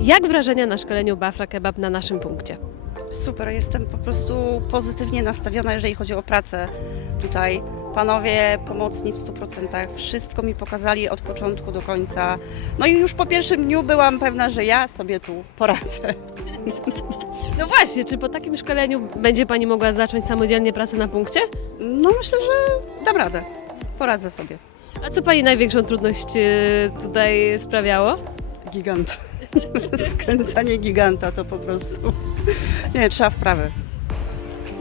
Jak wrażenia na szkoleniu Bafra Kebab na naszym punkcie? Super, jestem po prostu pozytywnie nastawiona, jeżeli chodzi o pracę tutaj. Panowie pomocni w 100%, wszystko mi pokazali od początku do końca. No i już po pierwszym dniu byłam pewna, że ja sobie tu poradzę. No właśnie, czy po takim szkoleniu będzie Pani mogła zacząć samodzielnie pracę na punkcie? No myślę, że dam radę, poradzę sobie. A co Pani największą trudność tutaj sprawiało? Gigant. Skręcanie giganta to po prostu. Nie, trzeba wprawy.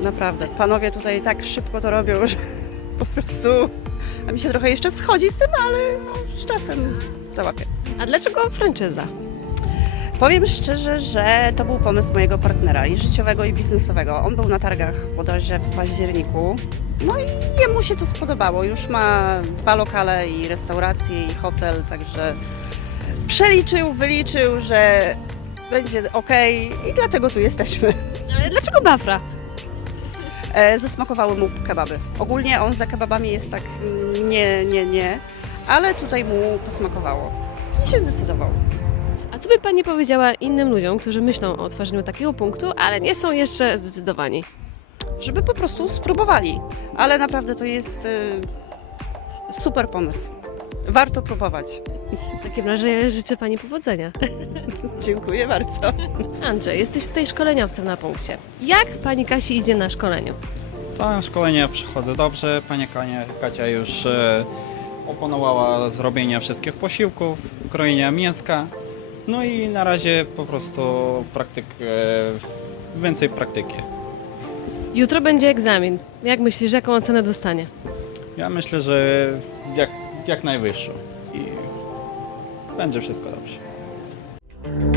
Naprawdę. Panowie tutaj tak szybko to robią, że po prostu. A mi się trochę jeszcze schodzi z tym, ale z czasem załapię. A dlaczego franczyza? Powiem szczerze, że to był pomysł mojego partnera i życiowego, i biznesowego. On był na targach bodajże w październiku. No i jemu się to spodobało. Już ma dwa lokale i restauracje i hotel, także przeliczył, wyliczył, że będzie ok i dlatego tu jesteśmy. Ale dlaczego Bafra? E, zasmakowały mu kebaby. Ogólnie on za kebabami jest tak nie, nie, nie, ale tutaj mu posmakowało i się zdecydował. A co by Pani powiedziała innym ludziom, którzy myślą o otworzeniu takiego punktu, ale nie są jeszcze zdecydowani? Żeby po prostu spróbowali, ale naprawdę to jest super pomysł warto próbować. Takie wrażenie, życzę Pani powodzenia. Dziękuję bardzo. Andrzej, jesteś tutaj szkoleniowcem na punkcie. Jak Pani Kasi idzie na szkoleniu? Całe szkolenie przychodzę dobrze. Pani Kasia już oponowała zrobienia wszystkich posiłków, krojenia mięska. No i na razie po prostu praktykę, więcej praktyki. Jutro będzie egzamin. Jak myślisz, jaką ocenę dostanie? Ja myślę, że jak jak najwyższą. I będzie wszystko dobrze.